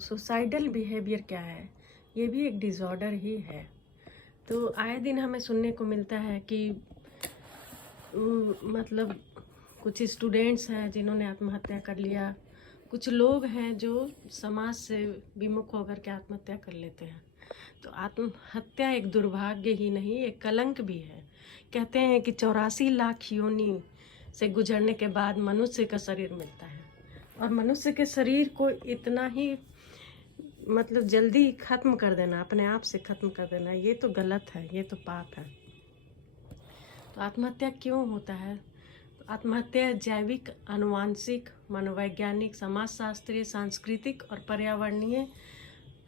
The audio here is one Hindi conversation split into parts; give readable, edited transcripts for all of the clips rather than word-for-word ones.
सुसाइडल बिहेवियर क्या है? ये भी एक डिसऑर्डर ही है। तो आए दिन हमें सुनने को मिलता है कि मतलब कुछ स्टूडेंट्स हैं जिन्होंने आत्महत्या कर लिया, कुछ लोग हैं जो समाज से विमुख होकर के आत्महत्या कर लेते हैं। तो आत्महत्या एक दुर्भाग्य ही नहीं, एक कलंक भी है। कहते हैं कि 84 लाख योनि से गुजरने के बाद मनुष्य का शरीर मिलता है, और मनुष्य के शरीर को इतना ही जल्दी ख़त्म कर देना, अपने आप से ख़त्म कर देना, ये तो गलत है, ये तो पाप है। तो आत्महत्या क्यों होता है? तो आत्महत्या जैविक, आनुवांशिक, मनोवैज्ञानिक, समाजशास्त्रीय, सांस्कृतिक और पर्यावरणीय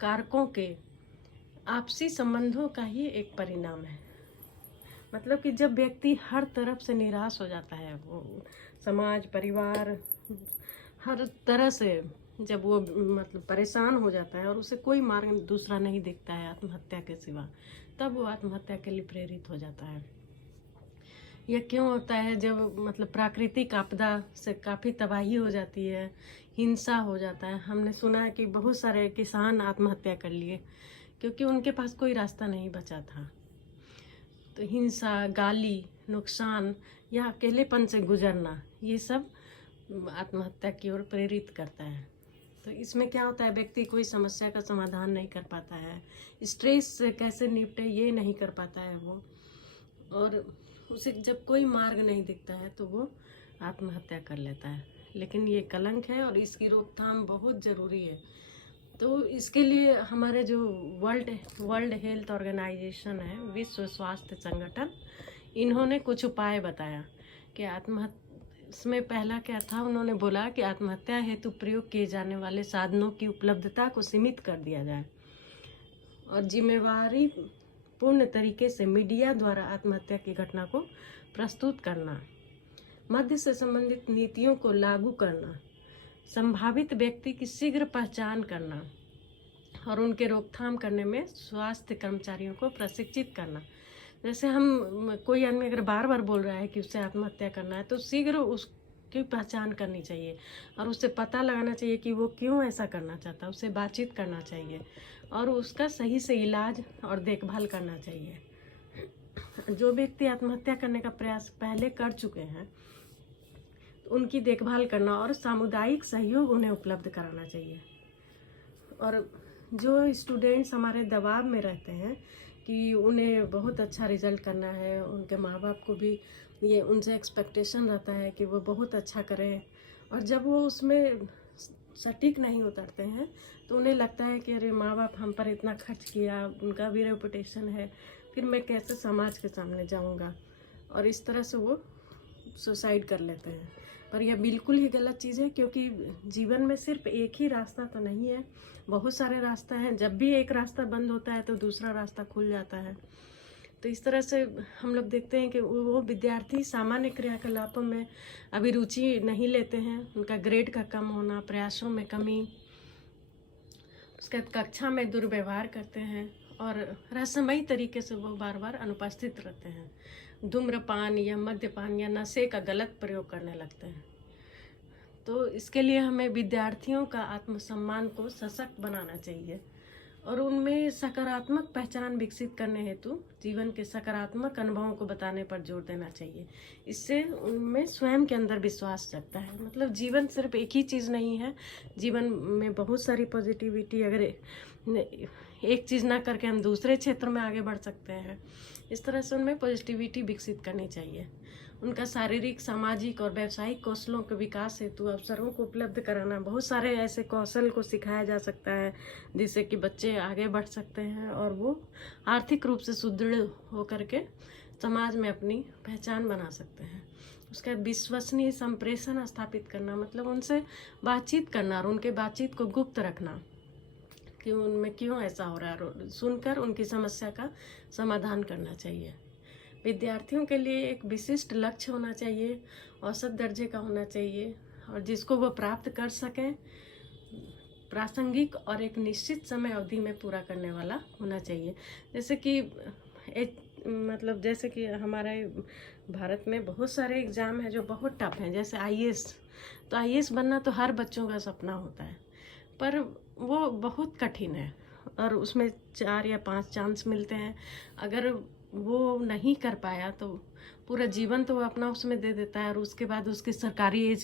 कारकों के आपसी संबंधों का ही एक परिणाम है। मतलब कि जब व्यक्ति हर तरफ से निराश हो जाता है, वो समाज, परिवार, हर तरह से जब वो परेशान हो जाता है और उसे कोई मार्ग दूसरा नहीं दिखता है आत्महत्या के सिवा, तब वो आत्महत्या के लिए प्रेरित हो जाता है। यह क्यों होता है? जब प्राकृतिक आपदा से काफ़ी तबाही हो जाती है, हिंसा हो जाता है। हमने सुना है कि बहुत सारे किसान आत्महत्या कर लिए क्योंकि उनके पास कोई रास्ता नहीं बचा था। तो हिंसा, गाली, नुकसान या अकेलेपन से गुजरना, ये सब आत्महत्या की ओर प्रेरित करता है। तो इसमें क्या होता है, व्यक्ति कोई समस्या का समाधान नहीं कर पाता है, स्ट्रेस से कैसे निपटे ये नहीं कर पाता है वो, और उसे जब कोई मार्ग नहीं दिखता है तो वो आत्महत्या कर लेता है। लेकिन ये कलंक है और इसकी रोकथाम बहुत ज़रूरी है। तो इसके लिए हमारे जो वर्ल्ड हेल्थ ऑर्गेनाइजेशन है, विश्व स्वास्थ्य संगठन, इन्होंने कुछ उपाय बताया कि इसमें पहला क्या था, उन्होंने बोला कि आत्महत्या हेतु प्रयोग किए जाने वाले साधनों की उपलब्धता को सीमित कर दिया जाए और जिम्मेवारी पूर्ण तरीके से मीडिया द्वारा आत्महत्या की घटना को प्रस्तुत करना, मध्य से संबंधित नीतियों को लागू करना, संभावित व्यक्ति की शीघ्र पहचान करना और उनके रोकथाम करने में स्वास्थ्य कर्मचारियों को प्रशिक्षित करना। जैसे हम कोई आदमी अगर बार बार बोल रहा है कि उसे आत्महत्या करना है, तो शीघ्र उसकी पहचान करनी चाहिए और उससे पता लगाना चाहिए कि वो क्यों ऐसा करना चाहता है। उससे बातचीत करना चाहिए और उसका सही से इलाज और देखभाल करना चाहिए। जो व्यक्ति आत्महत्या करने का प्रयास पहले कर चुके हैं, तो उनकी देखभाल करना और सामुदायिक सहयोग उन्हें उपलब्ध कराना चाहिए। और जो स्टूडेंट्स हमारे दबाव में रहते हैं कि उन्हें बहुत अच्छा रिजल्ट करना है, उनके माँ बाप को भी ये उनसे एक्सपेक्टेशन रहता है कि वो बहुत अच्छा करें, और जब वो उसमें सटीक नहीं उतरते हैं तो उन्हें लगता है कि अरे माँ बाप हम पर इतना खर्च किया, उनका भी रेपुटेशन है, फिर मैं कैसे समाज के सामने जाऊँगा, और इस तरह से वो सुसाइड कर लेते हैं। पर यह बिल्कुल ही गलत चीज़ है, क्योंकि जीवन में सिर्फ एक ही रास्ता तो नहीं है, बहुत सारे रास्ते हैं। जब भी एक रास्ता बंद होता है तो दूसरा रास्ता खुल जाता है। तो इस तरह से हम लोग देखते हैं कि वो विद्यार्थी सामान्य क्रियाकलापों में अभी रुचि नहीं लेते हैं, उनका ग्रेड का कम होना, प्रयासों में कमी, उसके बाद कक्षा में दुर्व्यवहार करते हैं और रहस्यमयी तरीके से वो बार बार अनुपस्थित रहते हैं, धूम्रपान या मद्यपान या नशे का गलत प्रयोग करने लगते हैं। तो इसके लिए हमें विद्यार्थियों का आत्मसम्मान को सशक्त बनाना चाहिए और उनमें सकारात्मक पहचान विकसित करने हेतु जीवन के सकारात्मक अनुभवों को बताने पर जोर देना चाहिए। इससे उनमें स्वयं के अंदर विश्वास जगता है। जीवन सिर्फ एक ही चीज़ नहीं है, जीवन में बहुत सारी पॉजिटिविटी, अगर एक चीज़ ना करके हम दूसरे क्षेत्र में आगे बढ़ सकते हैं। इस तरह से उनमें पॉजिटिविटी विकसित करनी चाहिए। उनका शारीरिक, सामाजिक और व्यावसायिक कौशलों के विकास हेतु अवसरों को उपलब्ध कराना, बहुत सारे ऐसे कौशल को सिखाया जा सकता है जिससे कि बच्चे आगे बढ़ सकते हैं और वो आर्थिक रूप से सुदृढ़ होकर के समाज में अपनी पहचान बना सकते हैं। उसका विश्वसनीय संप्रेषण स्थापित करना, उनसे बातचीत करना और उनके बातचीत को गुप्त रखना कि उनमें क्यों ऐसा हो रहा है, सुनकर उनकी समस्या का समाधान करना चाहिए। विद्यार्थियों के लिए एक विशिष्ट लक्ष्य होना चाहिए, औसत दर्जे का होना चाहिए और जिसको वो प्राप्त कर सकें, प्रासंगिक और एक निश्चित समय अवधि में पूरा करने वाला होना चाहिए। जैसे कि हमारे भारत में बहुत सारे एग्ज़ाम हैं जो बहुत टफ हैं, जैसे आईएएस। तो आईएएस बनना तो हर बच्चों का सपना होता है, पर वो बहुत कठिन है और उसमें 4 या 5 चांस मिलते हैं। अगर वो नहीं कर पाया तो पूरा जीवन तो वो अपना उसमें दे देता है और उसके बाद उसकी सरकारी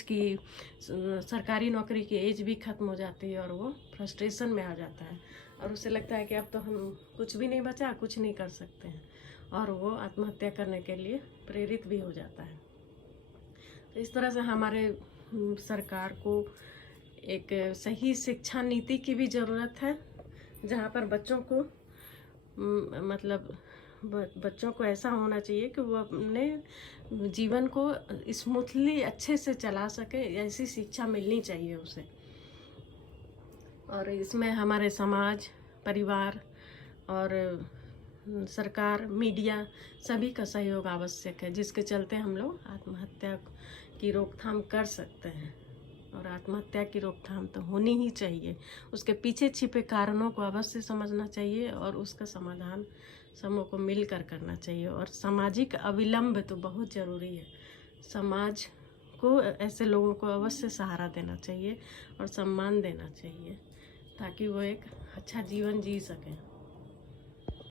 नौकरी की एज भी ख़त्म हो जाती है और वो फ्रस्ट्रेशन में आ जाता है और उसे लगता है कि अब तो हम कुछ भी नहीं बचा, कुछ नहीं कर सकते हैं और वो आत्महत्या करने के लिए प्रेरित भी हो जाता है। तो इस तरह से हमारे सरकार को एक सही शिक्षा नीति की भी ज़रूरत है, जहाँ पर बच्चों को मतलब बच्चों को ऐसा होना चाहिए कि वो अपने जीवन को स्मूथली अच्छे से चला सके, ऐसी शिक्षा मिलनी चाहिए उसे। और इसमें हमारे समाज, परिवार और सरकार, मीडिया सभी का सहयोग आवश्यक है, जिसके चलते हम लोग आत्महत्या की रोकथाम कर सकते हैं। और आत्महत्या की रोकथाम तो होनी ही चाहिए, उसके पीछे छिपे कारणों को अवश्य समझना चाहिए और उसका समाधान समूह को मिलकर करना चाहिए। और सामाजिक अविलंब तो बहुत ज़रूरी है, समाज को ऐसे लोगों को अवश्य सहारा देना चाहिए और सम्मान देना चाहिए ताकि वो एक अच्छा जीवन जी सकें।